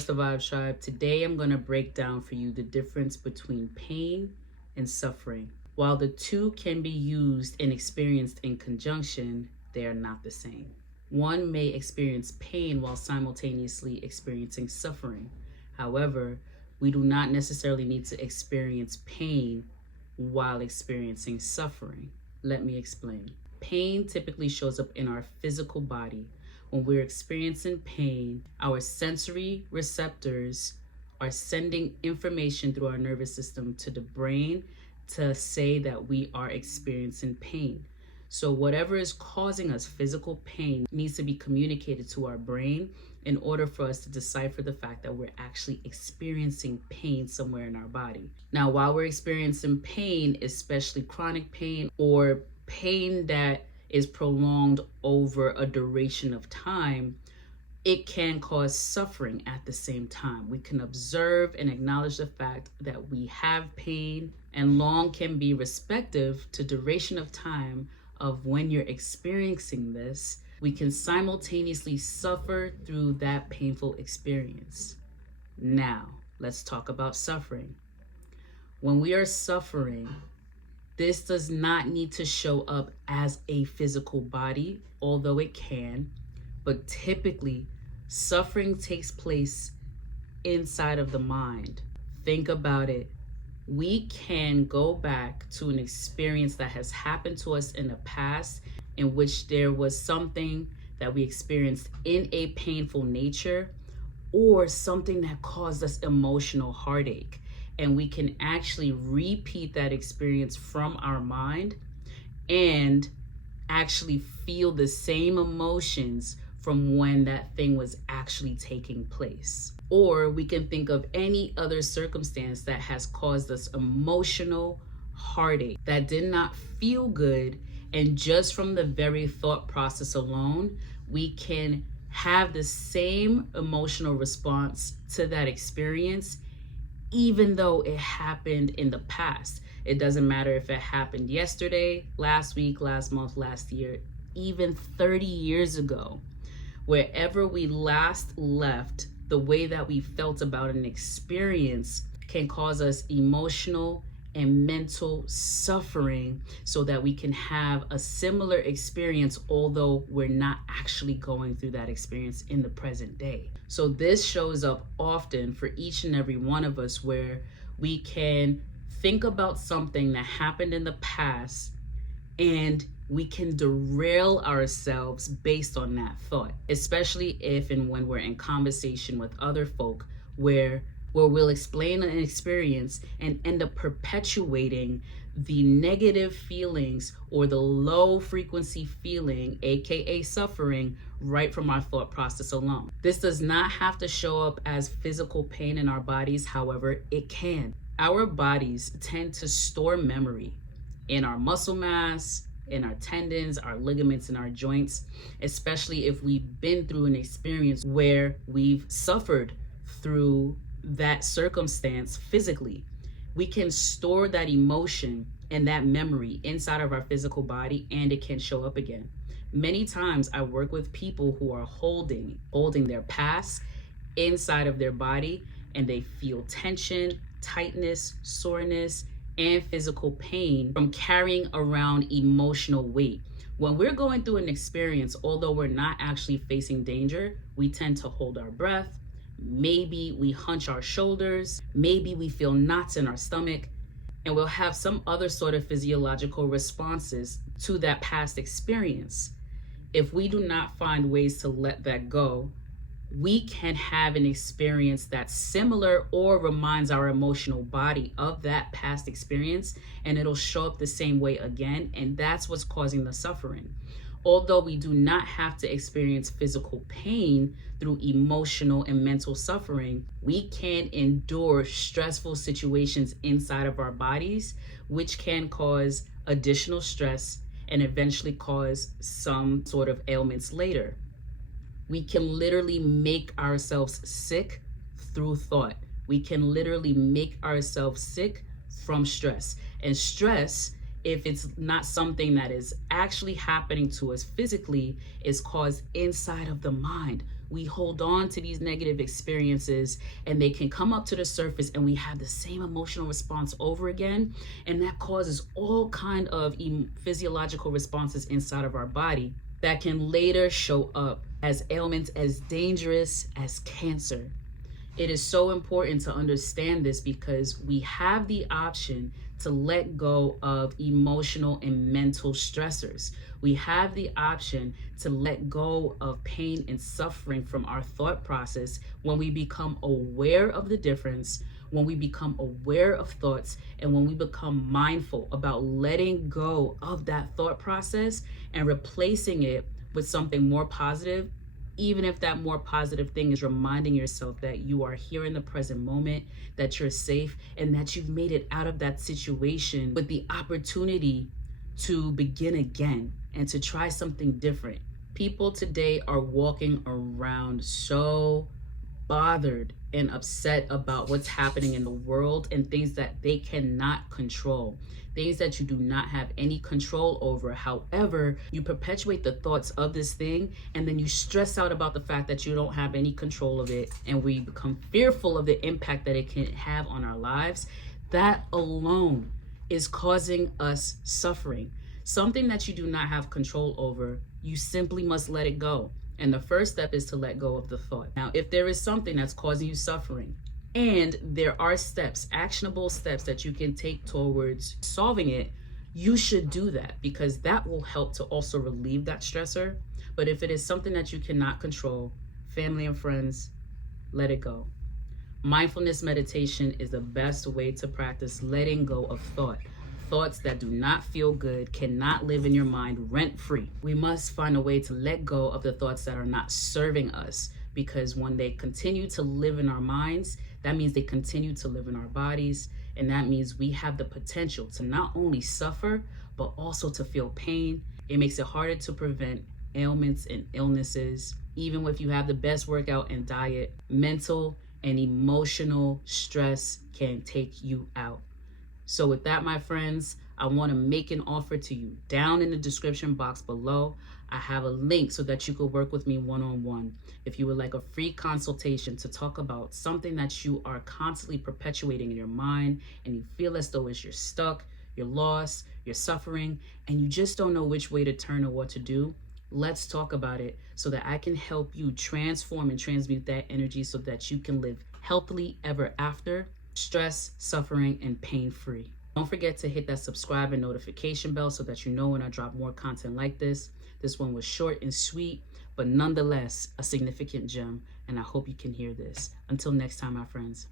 Trust the Vibe Tribe. Today I'm going to break down for you the difference between pain and suffering. While the two can be used and experienced in conjunction, they are not the same. One may experience pain while simultaneously experiencing suffering. However, we do not necessarily need to experience pain while experiencing suffering. Let me explain. Pain typically shows up in our physical body. When we're experiencing pain, our sensory receptors are sending information through our nervous system to the brain to say that we are experiencing pain. So whatever is causing us physical pain needs to be communicated to our brain in order for us to decipher the fact that we're actually experiencing pain somewhere in our body. Now, while we're experiencing pain, especially chronic pain or pain that is prolonged over a duration of time, it can cause suffering at the same time. We can observe and acknowledge the fact that we have pain, and long can be respective to duration of time of when you're experiencing this. We can simultaneously suffer through that painful experience. Now, let's talk about suffering. When we are suffering, this does not need to show up as a physical body, although it can, but typically suffering takes place inside of the mind. Think about it. We can go back to an experience that has happened to us in the past in which there was something that we experienced in a painful nature or something that caused us emotional heartache. And we can actually repeat that experience from our mind and actually feel the same emotions from when that thing was actually taking place. Or we can think of any other circumstance that has caused us emotional heartache that did not feel good. And just from the very thought process alone, we can have the same emotional response to that experience, even though it happened in the past. It doesn't matter if it happened yesterday, last week, last month, last year, even 30 years ago. Wherever we last left, the way that we felt about an experience can cause us emotional and mental suffering so that we can have a similar experience, although we're not actually going through that experience in the present day. So this shows up often for each and every one of us, where we can think about something that happened in the past and we can derail ourselves based on that thought, especially if and when we're in conversation with other folk where we'll explain an experience and end up perpetuating the negative feelings or the low frequency feeling, aka suffering, right from our thought process alone. This does not have to show up as physical pain in our bodies, however, it can. Our bodies tend to store memory in our muscle mass, in our tendons, our ligaments, and our joints, especially if we've been through an experience where we've suffered through that circumstance physically. We can store that emotion and that memory inside of our physical body, and it can show up again. Many times I work with people who are holding their past inside of their body, and they feel tension, tightness, soreness, and physical pain from carrying around emotional weight. When we're going through an experience, although we're not actually facing danger, we tend to hold our breath. Maybe we hunch our shoulders, maybe we feel knots in our stomach, and we'll have some other sort of physiological responses to that past experience. If we do not find ways to let that go, we can have an experience that's similar or reminds our emotional body of that past experience, and it'll show up the same way again, and that's what's causing the suffering. Although we do not have to experience physical pain through emotional and mental suffering, we can endure stressful situations inside of our bodies, which can cause additional stress and eventually cause some sort of ailments later. We can literally make ourselves sick through thought. We can literally make ourselves sick from stress. And stress, if it's not something that is actually happening to us physically, is caused inside of the mind, we hold on to these negative experiences, and they can come up to the surface, and we have the same emotional response over again, and that causes all kind of physiological responses inside of our body that can later show up as ailments as dangerous as cancer. It is so important to understand this because we have the option to let go of emotional and mental stressors. We have the option to let go of pain and suffering from our thought process when we become aware of the difference, when we become aware of thoughts, and when we become mindful about letting go of that thought process and replacing it with something more positive, even if that more positive thing is reminding yourself that you are here in the present moment, that you're safe, and that you've made it out of that situation with the opportunity to begin again and to try something different. People today are walking around so bothered and upset about what's happening in the world and things that they cannot control, things that you do not have any control over. However, you perpetuate the thoughts of this thing, and then you stress out about the fact that you don't have any control of it, and we become fearful of the impact that it can have on our lives. That alone is causing us suffering. Something that you do not have control over, you simply must let it go. And the first step is to let go of the thought. Now, if there is something that's causing you suffering, and there are steps, actionable steps that you can take towards solving it, you should do that, because that will help to also relieve that stressor. But if it is something that you cannot control, family and friends, let it go. Mindfulness meditation is the best way to practice letting go of thought. Thoughts that do not feel good cannot live in your mind rent-free. We must find a way to let go of the thoughts that are not serving us, because when they continue to live in our minds, that means they continue to live in our bodies, and that means we have the potential to not only suffer, but also to feel pain. It makes it harder to prevent ailments and illnesses. Even if you have the best workout and diet, mental and emotional stress can take you out. So with that, my friends, I want to make an offer to you. Down in the description box below, I have a link so that you could work with me one-on-one. If you would like a free consultation to talk about something that you are constantly perpetuating in your mind, and you feel as though you're stuck, you're lost, you're suffering, and you just don't know which way to turn or what to do, let's talk about it so that I can help you transform and transmute that energy so that you can live healthily ever after, stress, suffering, and pain-free. Don't forget to hit that subscribe and notification bell so that you know when I drop more content like this. This one was short and sweet, but nonetheless a significant gem, and I hope you can hear this. Until next time, my friends.